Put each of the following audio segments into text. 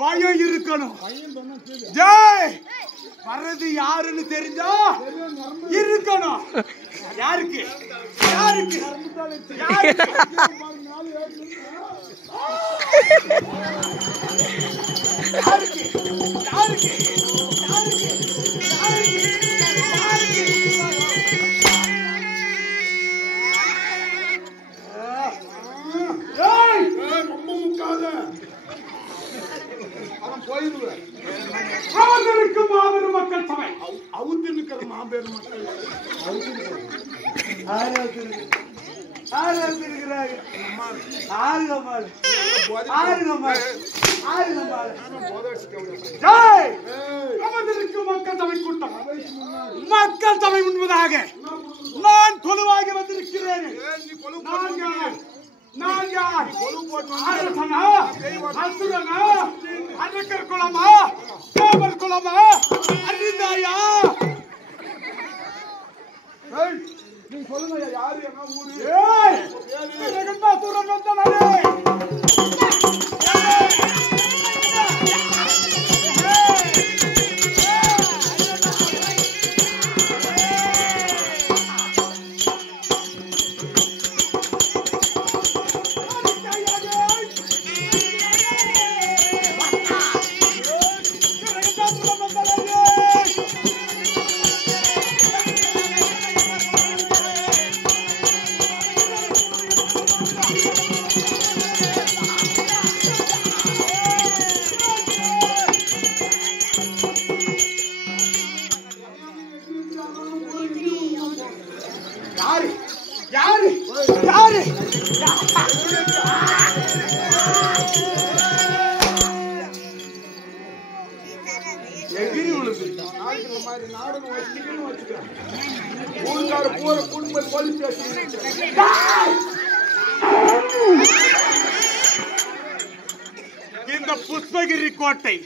பயம் இருக்கணும். ஜெய் வர்றது யாருன்னு தெரிஞ்சா இருக்கணும். யாருக்கு யாருக்கு யாருக்கு யாருக்கு அவர்களுக்கு மாபெரும் மக்கள் சபை அவுத்து நிற்கிற மாபெரும் மக்கள் மக்கள் சபை கூட்டம் மக்கள் சபை முன்பதாக நான் கொலுவாகி வந்திருக்கிறேன். நான் யார்? அரசனா? அசுரனா? அழகர் குலமா? தேவர் குலமா? அரிதாயா? நீ சொல்லுங்க யாரு என்ன ஊரு? சூரன் வந்தானே. இந்த புஷ்பகிரி கோட்டை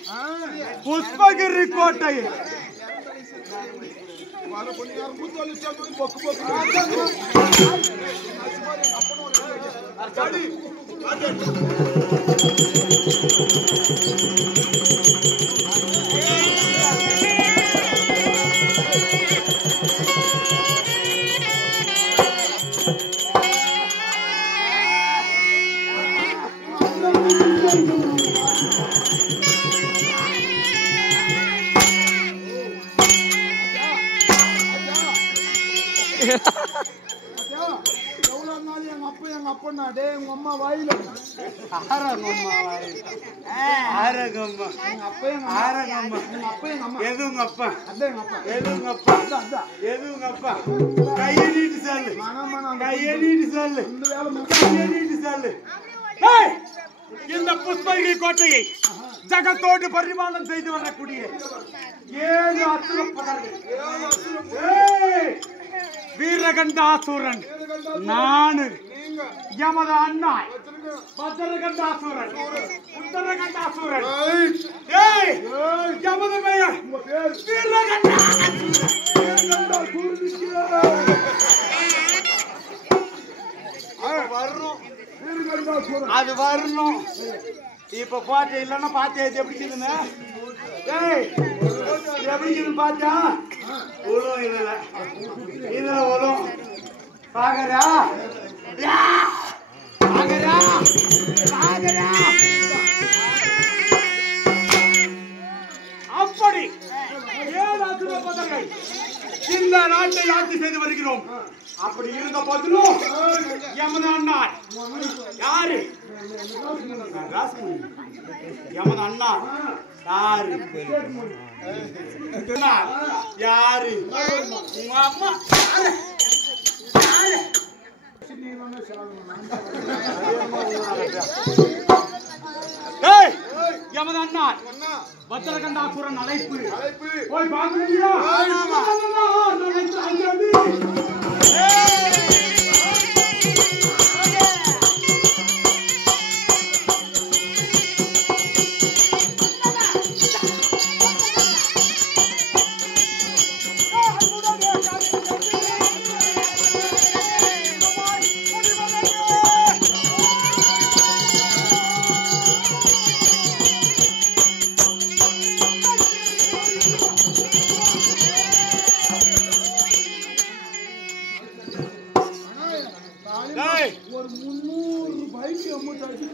இந்த புஷ்பகிரி கோட்டையை ஜகத்தோடு பரிமாணம் செய்து வரக்கூடிய 7 அசுரப்படர்கள் வீரகண்டாசுரன், நானு, யமத அண்ணாய், பத்ரகண்டாசுரன், உத்தரகண்டாசுரன், யமத மேயர் அது வரணும். இப்ப பாட்டு இல்லன்னா பாத்தியா இது எப்படி இருக்குதுன்னு ஏய் எப்படி இருக்குதுன்னு பாத்தியா உழும் இதுல உழும் பாக்கறா பாக்கறா பாக்கறா அப்படி 7 அசுர பதங்கள் இந்த நாட்டை ஆட்சி செய்து வருகிறோம். அப்படி இருந்த போதிலும் எமது அண்ணா யாரு எமது அண்ணா யாரு யாரு உங்க அம்மா எமது அண்ணா வஜ்ரகண்டாசுரன் அழைப்பு போய் பார்க்கலையா? ஒரு 300 ரூபாய்க்கு அமௌண்ட் அடிச்சு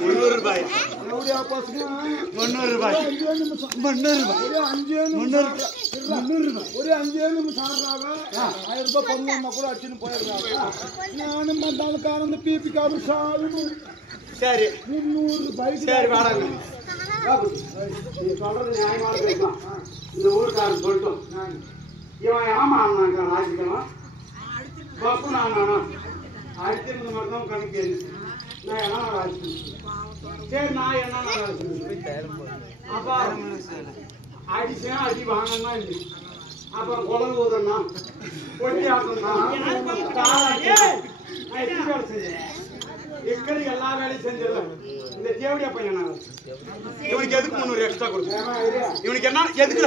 300 ரூபாய் எவ்வளோ பசங்க 300 ரூபாய் 5 நிமிஷம் 300 ரூபாய் ஒரு 5 நிமிஷம் ஒரு 5 நிமிஷம் ஆடுறாங்க 1000 ரூபாய் பொண்ணுன்னா கூட அடிச்சுன்னு போயிடுறாங்க. நானும் பந்தாளுக்காரன் இந்த பிபிக்காரன் சாப்பிடும். சரி 300 ரூபாய்க்கு சரி வாடகை நீ சொல்றது நியாயமாக இருக்கலாம். இந்த ஊருக்காரன் சொல்லிட்டோம் இவன் ஏமா அண்ணாங்க ராஜிக்கலாம் பப்பு நான் அடிச்சிருந்த மட்டும் கணக்கு நான் என்ன ராஜி சரி நான் என்ன அப்போ அடிச்சேன் அடி வாங்கினா இல்லை அப்புறம் குழந்தை ஊதண்ணா கொட்டி ஆட்டணும்னா எப்படி வேலை செஞ்சேன் எக்கடி எல்லா வேலையும் செஞ்சிடல. இந்த தேவடியா பையன் இவனுக்கு எதுக்கு 300 எக்ஸ்ட்ரா கொடுக்கும் இவனுக்கு என்ன எதுக்குல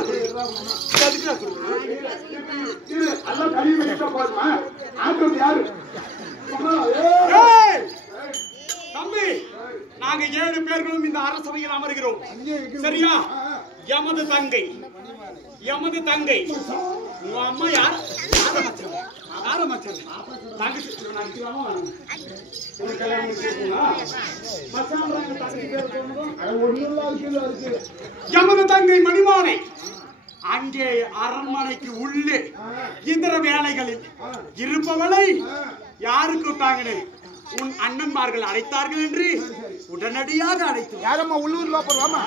தம்பி நாங்க 7 பேர்களும் இந்த அரசவையில் அமர்கிறோம். சரியா? எமது தங்கை உங்க அம்மா யார் எமது தங்கை மணிமாலை அங்கே அரண்மனைக்கு உள்ளே இதர வேலைகளில் இருப்பவளை யாருக்கு விட்டாங்களே உன் அண்ணன்மார்கள் அழைத்தார்கள் என்று உடனடியாக அழைத்து யாரம்மா உள்ளூர்ல போறாமா?